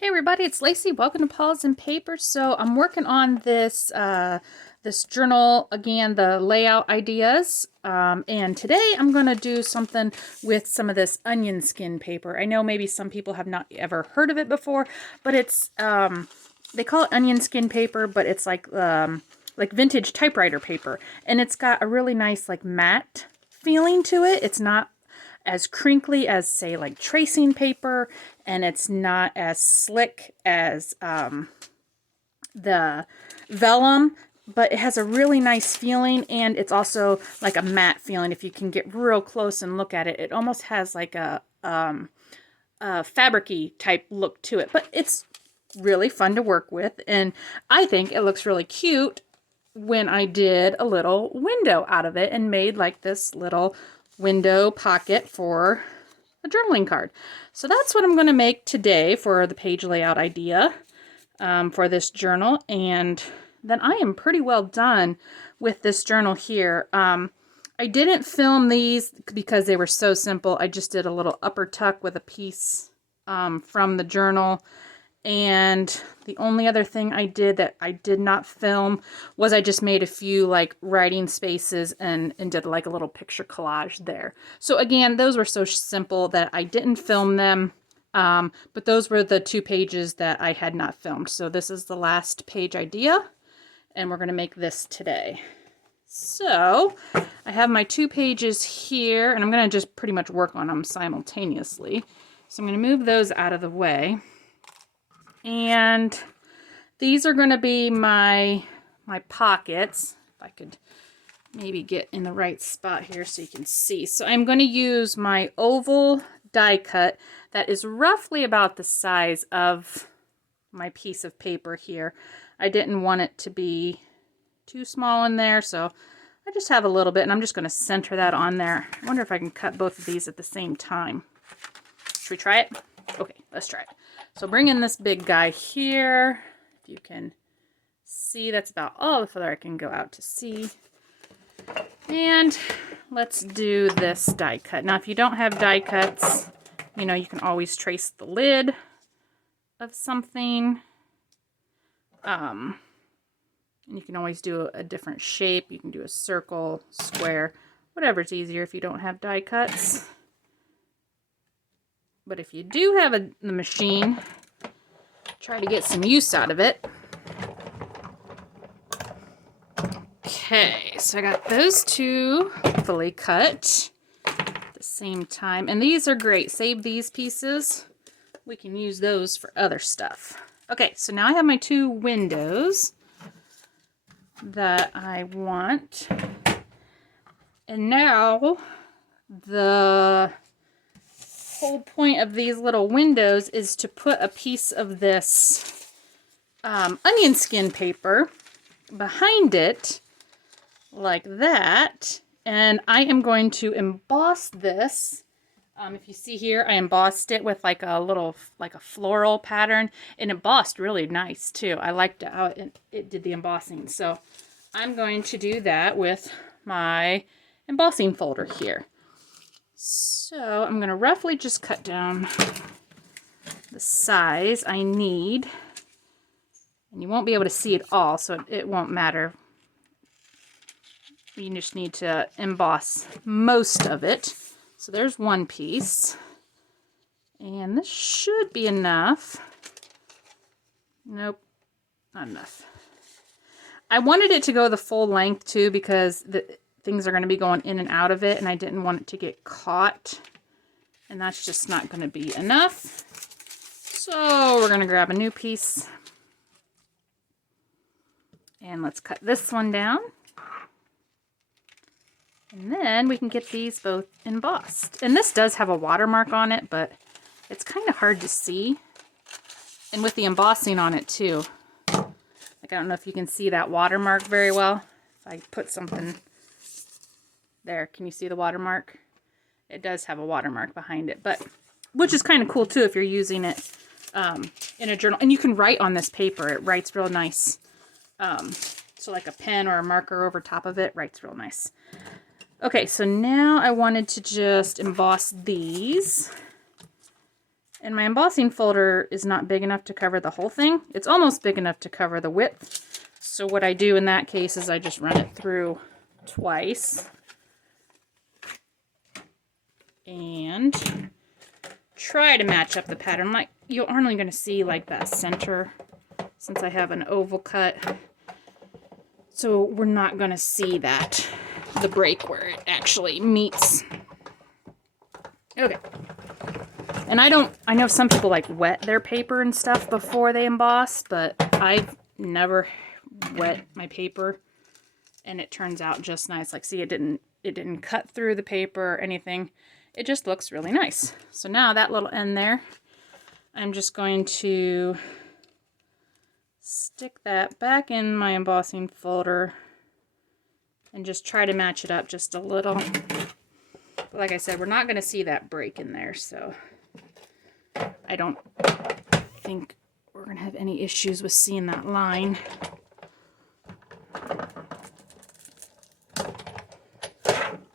Hey everybody, it's Lacey. Welcome to Paws and Paper. So I'm working on this journal again, the layout ideas. And today I'm going to do something with some of this onion skin paper. I know maybe some people have not ever heard of it before, but it's they call it onion skin paper, but it's like vintage typewriter paper, and it's got a really nice like matte feeling to it. It's not as crinkly as, say, like tracing paper, and it's not as slick as the vellum, but it has a really nice feeling, and it's also like a matte feeling. If you can get real close and look at it, it almost has like a fabric-y type look to it, but it's really fun to work with, and I think it looks really cute when I did a little window out of it and made like this little window pocket for a journaling card. So that's what I'm going to make today for the page layout idea for this journal. And then I am pretty well done with this journal here. I didn't film these because they were so simple. I just did a little upper tuck with a piece from the journal. And the only other thing I did that I did not film was I just made a few like writing spaces and did like a little picture collage there. So again, those were so simple that I didn't film them. But those were the 2 pages that I had not filmed. So this is the last page idea, and we're going to make this today. So I have my 2 pages here, and I'm going to just pretty much work on them simultaneously. So I'm going to move those out of the way. And these are going to be my pockets. If I could maybe get in the right spot here so you can see. So I'm going to use my oval die cut that is roughly about the size of my piece of paper here. I didn't want it to be too small in there, so I just have a little bit, and I'm just going to center that on there. I wonder if I can cut both of these at the same time. Should we try it? Okay, let's try it. So bring in this big guy here. If you can see, that's about all the further I can go out to see. And let's do this die cut. Now, if you don't have die cuts, you know, you can always trace the lid of something. And you can always do a different shape. You can do a circle, square, whatever's easier if you don't have die cuts. But if you do have the machine, try to get some use out of it. Okay, so I got those 2 fully cut at the same time. And these are great. Save these pieces. We can use those for other stuff. Okay, so now I have my 2 windows that I want. And now the whole point of these little windows is to put a piece of this onion skin paper behind it like that, and I am going to emboss this. If you see here, I embossed it with like a little floral pattern, and embossed really nice too. I liked how it did the embossing, so I'm going to do that with my embossing folder here. So I'm going to roughly just cut down the size I need. And you won't be able to see it all, so it won't matter. You just need to emboss most of it. So there's one piece. And this should be enough. Nope, not enough. I wanted it to go the full length too, because things are going to be going in and out of it, and I didn't want it to get caught, and that's just not going to be enough. So we're going to grab a new piece, and let's cut this one down, and then we can get these both embossed. And this does have a watermark on it, but it's kind of hard to see, and with the embossing on it too, like I don't know if you can see that watermark very well. If I put something there, can you see the watermark? It does have a watermark behind it, but which is kind of cool too if you're using it in a journal. And you can write on this paper. It writes real nice. So like a pen or a marker over top of it writes real nice. Okay, so now I wanted to just emboss these. And my embossing folder is not big enough to cover the whole thing. It's almost big enough to cover the width. So what I do in that case is I just run it through twice. And try to match up the pattern. Like, you aren't only going to see like that center since I have an oval cut. So we're not going to see that, the break where it actually meets. Okay. And I know some people like wet their paper and stuff before they emboss, but I've never wet my paper and it turns out just nice. Like, see, it didn't cut through the paper or anything. It just looks really nice. So now that little end there, I'm just going to stick that back in my embossing folder and just try to match it up just a little. But like I said, we're not going to see that break in there, so I don't think we're going to have any issues with seeing that line.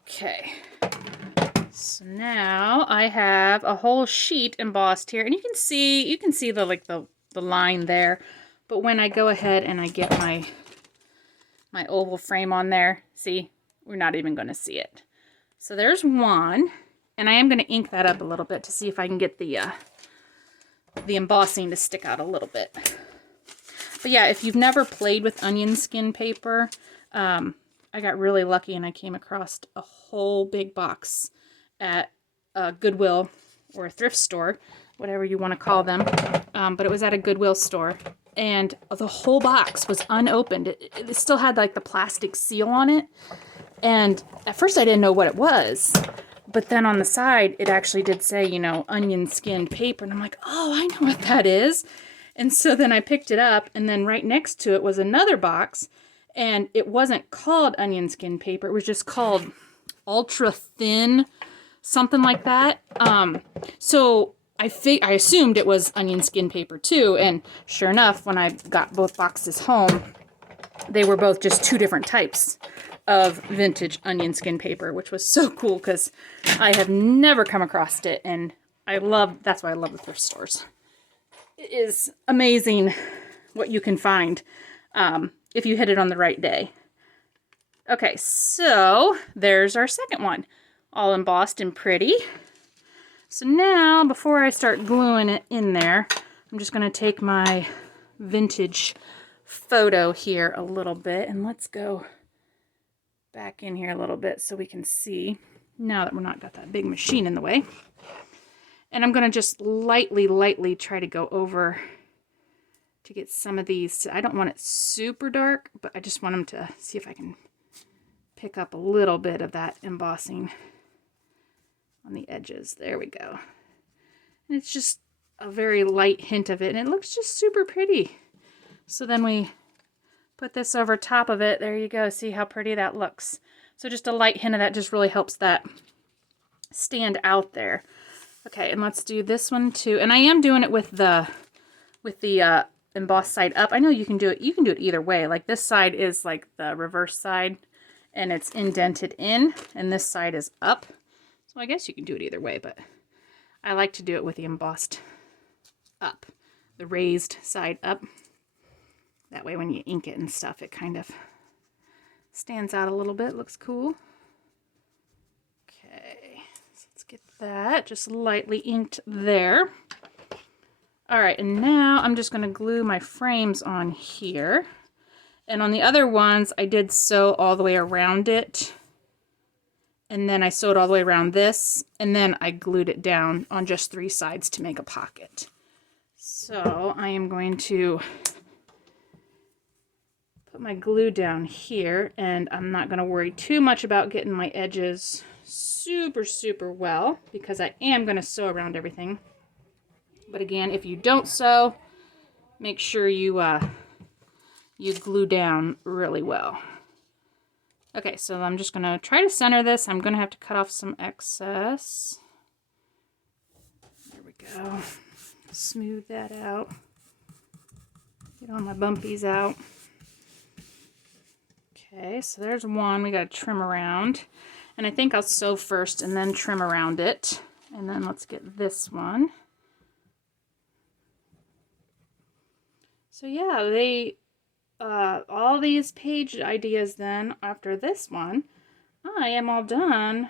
Okay. So now I have a whole sheet embossed here, and you can see the line there. But when I go ahead and I get my oval frame on there, see, we're not even going to see it. So there's one, and I am going to ink that up a little bit to see if I can get the embossing to stick out a little bit. But yeah, if you've never played with onion skin paper, I got really lucky and I came across a whole big box at a Goodwill or a thrift store, whatever you want to call them. But it was at a Goodwill store, and the whole box was unopened. It still had like the plastic seal on it. And at first I didn't know what it was. But then on the side, it actually did say, you know, onion skin paper. And I'm like, oh, I know what that is. And so then I picked it up, and then right next to it was another box. And it wasn't called onion skin paper. It was just called ultra thin, something like that. So I assumed it was onion skin paper too. And sure enough, when I got both boxes home, they were both just two different types of vintage onion skin paper, which was so cool because I have never come across it. And that's why I love the thrift stores. It is amazing what you can find if you hit it on the right day. Okay, so there's our second one, all embossed and pretty. So now, before I start gluing it in there, I'm just going to take my vintage photo here a little bit, and let's go back in here a little bit so we can see, now that we're not got that big machine in the way. And I'm going to just lightly try to go over to get some of these. I don't want it super dark, but I just want them to see if I can pick up a little bit of that embossing on the edges. There we go. And it's just a very light hint of it, and it looks just super pretty. So then we put this over top of it. There you go. See how pretty that looks. So just a light hint of that just really helps that stand out there. Okay, and let's do this one too. And I am doing it with the embossed side up. I know you can do it either way. Like this side is like the reverse side and it's indented in, and this side is up. So I guess you can do it either way, but I like to do it with the embossed up, the raised side up. That way when you ink it and stuff, it kind of stands out a little bit, looks cool. Okay, so let's get that just lightly inked there. All right, and now I'm just going to glue my frames on here. And on the other ones, I did sew all the way around it. And then I sewed all the way around this. And then I glued it down on just 3 sides to make a pocket. So I am going to put my glue down here. And I'm not going to worry too much about getting my edges super well, because I am going to sew around everything. But again, if you don't sew, make sure you glue down really well. Okay, so I'm just going to try to center this. I'm going to have to cut off some excess. There we go. Smooth that out. Get all my bumpies out. Okay, so there's one we got to trim around. And I think I'll sew first and then trim around it. And then let's get this one. So yeah, they all these page ideas then after this one, I am all done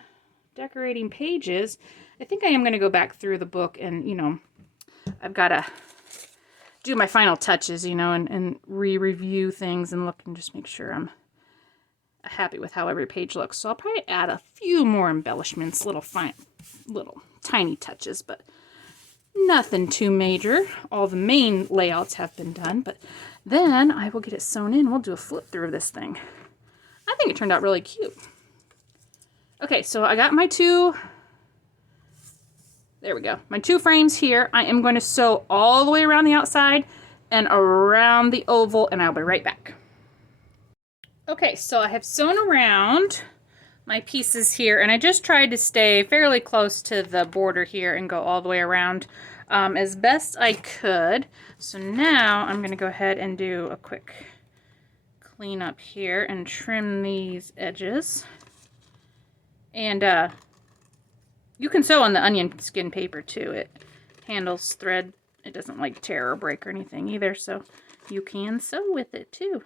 decorating pages. I think I am going to go back through the book and, you know, I've got to do my final touches, you know, and re-review things and look and just make sure I'm happy with how every page looks. So I'll probably add a few more embellishments, little tiny touches, but nothing too major. All the main layouts have been done, but then I will get it sewn in. We'll do a flip through of this thing. I think it turned out really cute. Okay, so I got my there we go, my 2 frames here. I am going to sew all the way around the outside and around the oval, and I'll be right back. Okay, so I have sewn around my pieces here, and I just tried to stay fairly close to the border here and go all the way around as best I could. So now I'm going to go ahead and do a quick clean up here and trim these edges. And you can sew on the onion skin paper too. It handles thread. It doesn't like tear or break or anything either, so you can sew with it too.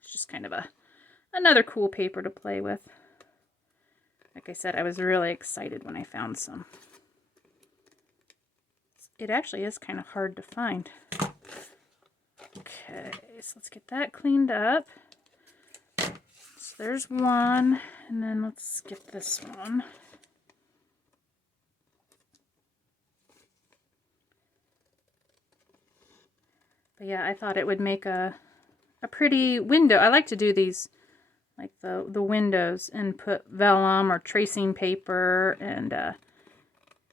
It's just kind of another cool paper to play with. Like I said, I was really excited when I found some. It actually is kind of hard to find. Okay, so let's get that cleaned up. So there's one, and then let's get this one. But yeah, I thought it would make a pretty window. I like to do these, like the windows, and put vellum or tracing paper, and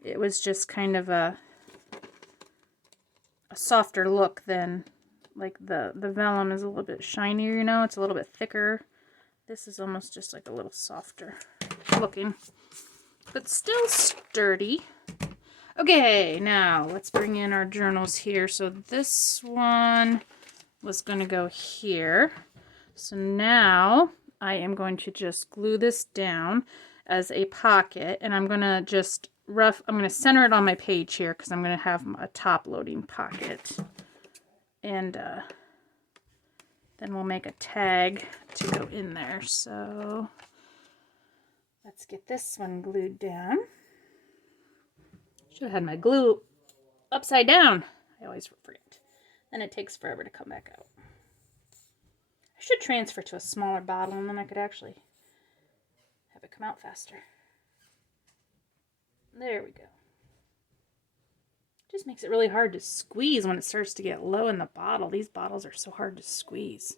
it was just kind of a softer look than, like the vellum is a little bit shinier, you know, it's a little bit thicker. This is almost just like a little softer looking, but still sturdy. Okay, now let's bring in our journals here. So this one was going to go here. So now I am going to just glue this down as a pocket, and I'm going to just I'm going to center it on my page here because I'm going to have a top loading pocket. And then we'll make a tag to go in there. So let's get this one glued down. Should have had my glue upside down. I always forget. And it takes forever to come back out. I should transfer to a smaller bottle, and then I could actually have it come out faster. There we go. Just makes it really hard to squeeze when it starts to get low in the bottle. These bottles are so hard to squeeze.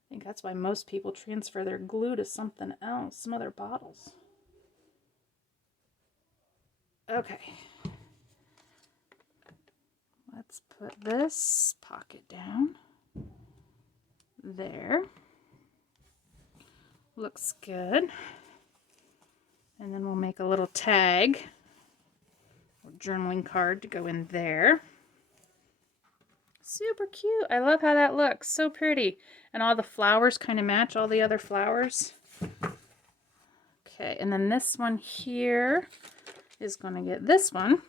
I think that's why most people transfer their glue to something else, some other bottles. Okay. Let's put this pocket down. There. Looks good. And then we'll make a little tag or journaling card to go in there. Super cute. I love how that looks. So pretty. And all the flowers kind of match all the other flowers. Okay, and then this one here is going to get this one.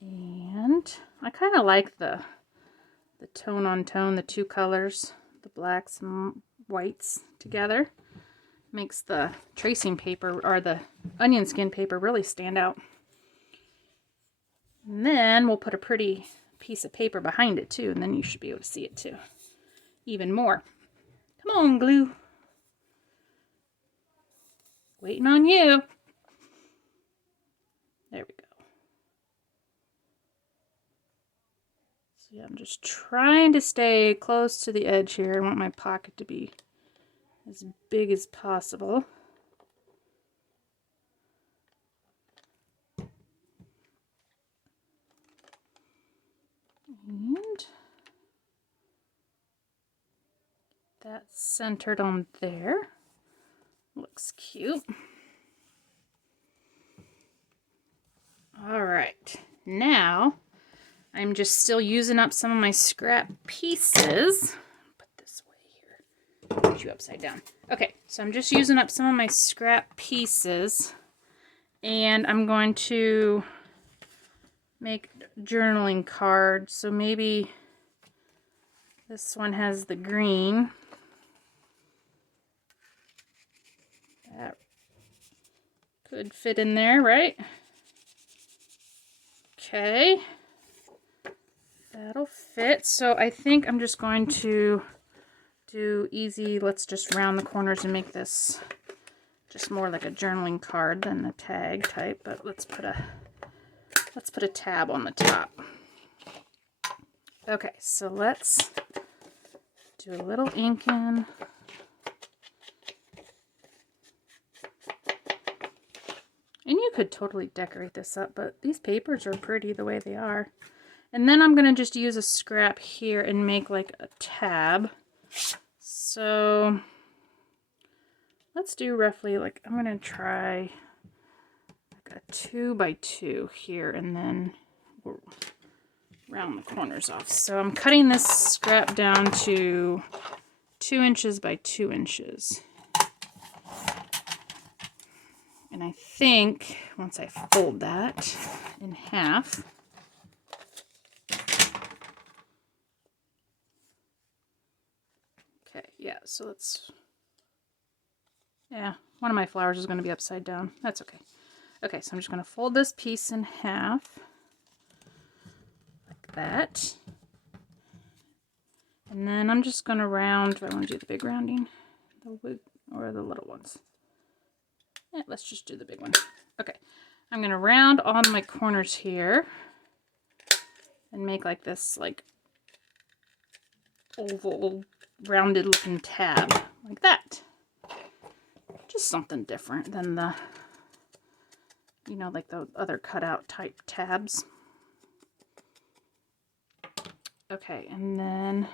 And I kind of like the tone on tone, the 2 colors, the blacks and whites together. Makes the tracing paper or the onion skin paper really stand out. And then we'll put a pretty piece of paper behind it too, and then you should be able to see it too. Even more. Come on, glue. Waiting on you. There we go. So yeah, I'm just trying to stay close to the edge here. I want my pocket to be as big as possible. And that's centered on there. Looks cute. All right, now I'm just still using up some of my scrap pieces. Put this away here. Put you upside down. Okay, so I'm just using up some of my scrap pieces, And I'm going to make journaling cards. So maybe this one has the green. That could fit in there, right? Okay. That'll fit. So I think I'm just going to do easy. Let's just round the corners and make this just more like a journaling card than the tag type. But let's put a tab on the top. Okay, so let's do a little inking. And you could totally decorate this up, but these papers are pretty the way they are. And then I'm going to just use a scrap here and make like a tab. So let's do roughly like, I'm going to try like a 2 by 2 here, and then we'll round the corners off. So I'm cutting this scrap down to 2 inches by 2 inches. And I think once I fold that in half, okay, yeah, so let's, yeah, one of my flowers is going to be upside down. That's okay. Okay, so I'm just going to fold this piece in half, like that. And then I'm just going to round, do I want to do the big rounding? Or the little ones? Yeah, let's just do the big one. Okay, I'm going to round on my corners here and make like this like oval rounded looking tab like that. Just something different than the, you know, like the other cutout type tabs. Okay, and then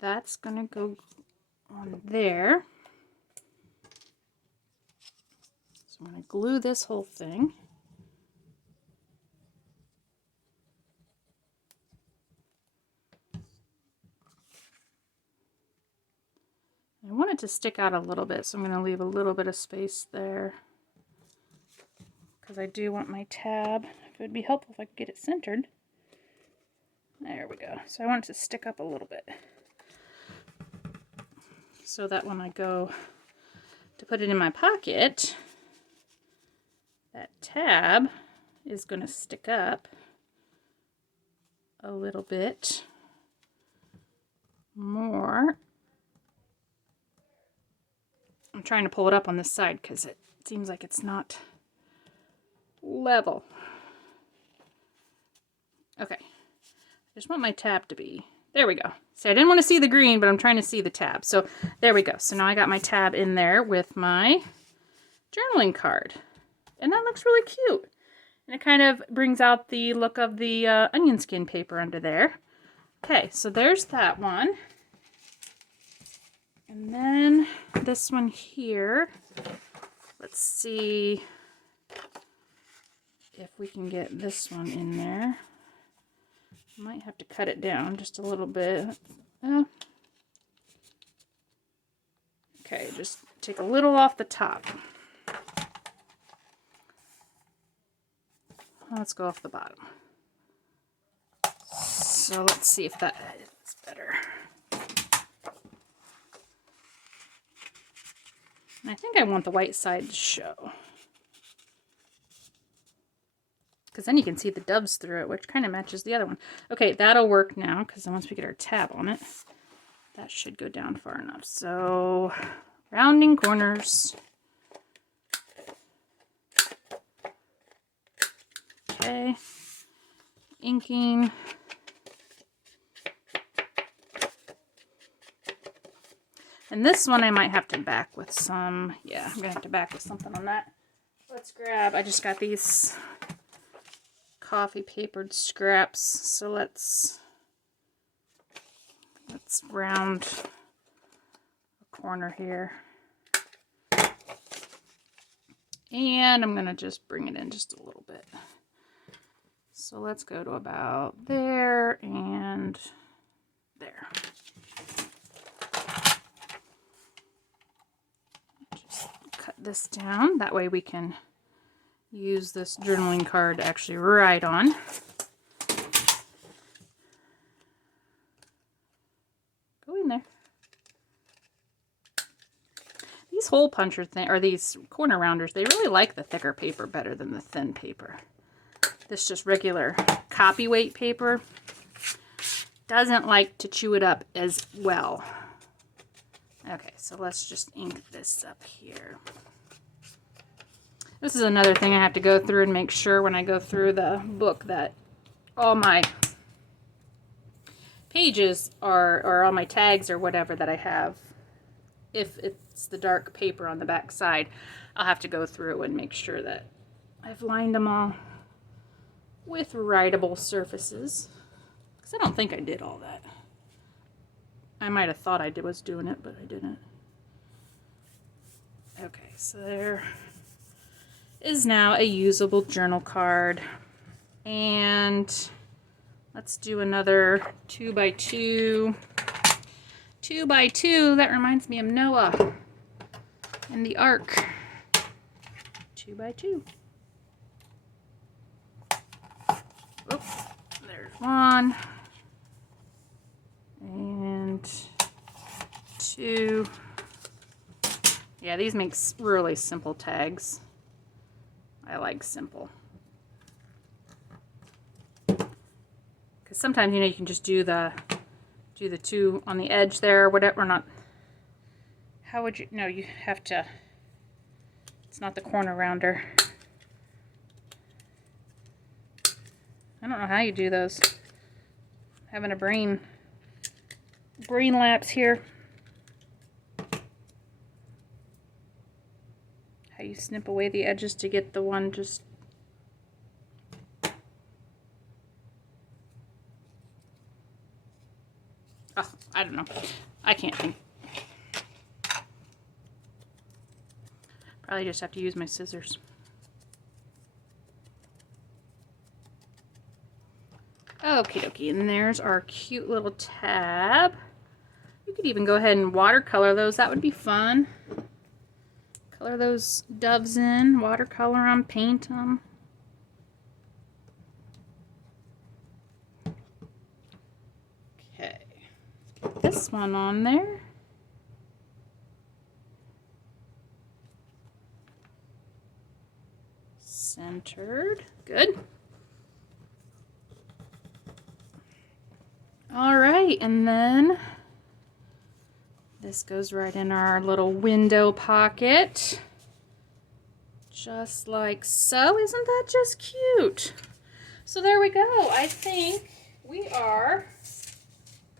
that's gonna go on there. So I'm gonna glue this whole thing. I want it to stick out a little bit, so I'm going to leave a little bit of space there, because I do want my tab. It would be helpful if I could get it centered. There we go. So I want it to stick up a little bit, so that when I go to put it in my pocket, that tab is going to stick up a little bit more. I'm trying to pull it up on this side because it seems like it's not level. Okay, I just want my tab to be, there we go. So I didn't want to see the green, but I'm trying to see the tab. So there we go. So now I got my tab in there with my journaling card. And that looks really cute. And it kind of brings out the look of the onion skin paper under there. Okay, so there's that one. And then this one here, let's see if we can get this one in there. Might have to cut it down just a little bit. Okay, just take a little off the top. Let's go off the bottom. So let's see if that is better. And I think I want the white side to show, because then you can see the doves through it, which kind of matches the other one. Okay, that'll work now, because then once we get our tab on it, that should go down far enough. So, rounding corners. Okay, inking. And this one I might have to back with some, yeah, I'm going to have to back with something on that. Let's grab, I just got these coffee papered scraps, so let's round a corner here. And I'm going to just bring it in just a little bit. So let's go to about there and there. Just cut this down, that way we can use this journaling card to actually write on. Go in there. These hole puncher thing, or these corner rounders, they really like the thicker paper better than the thin paper. This just regular copy weight paper doesn't like to chew it up as well. Okay, so let's just ink this up here. This is another thing I have to go through and make sure when I go through the book that all my pages or all my tags or whatever that I have, if it's the dark paper on the back side, I'll have to go through and make sure that I've lined them all with writable surfaces. Because I don't think I did all that. I might have thought I was doing it, but I didn't. Okay, so there is now a usable journal card. And let's do another 2x2. 2x2, that reminds me of Noah and the Ark. 2x2. Oh, there's one. And 2. Yeah, these make really simple tags. I like simple. Because sometimes, you know, you can just do the 2 on the edge there, whatever, not. How would you, no, you have to, it's not the corner rounder. I don't know how you do those. Having a brain lapse here. How you snip away the edges to get the one just. Oh, I don't know. I can't think. Probably just have to use my scissors. Okie dokie, and there's our cute little tab. You could even go ahead and watercolor those. That would be fun. Color those doves in, watercolor them, paint them. Okay, get this one on there. Centered, good. All right, and then this goes right in our little window pocket. Just like so. Isn't that just cute? So there we go. I think we are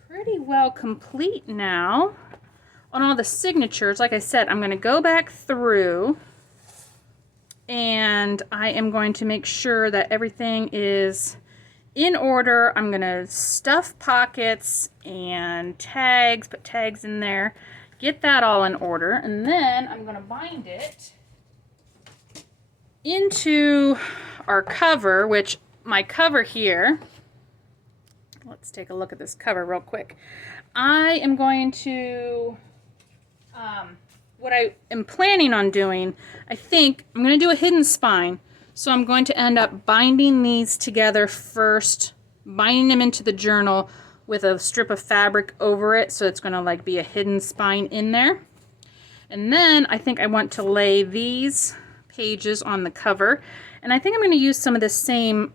pretty well complete now on all the signatures. Like I said, I'm going to go back through and I am going to make sure that everything is in order. I'm going to stuff pockets and tags, put tags in there, get that all in order, and then I'm going to bind it into our cover, which my cover here, let's take a look at this cover real quick. I am going to, what I am planning on doing, I think I'm going to do a hidden spine. So I'm going to end up binding these together first, binding them into the journal with a strip of fabric over it, so it's going to like be a hidden spine in there. And then I think I want to lay these pages on the cover, and I think I'm going to use some of the same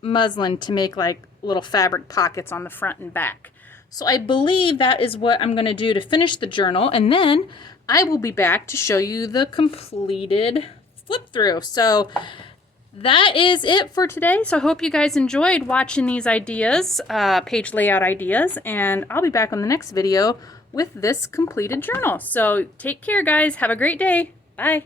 muslin to make like little fabric pockets on the front and back. So I believe that is what I'm going to do to finish the journal, and then I will be back to show you the completed flip through. So that is it for today. So I hope you guys enjoyed watching these ideas, page layout ideas, and I'll be back on the next video with this completed journal. So take care, guys. Have a great day. Bye.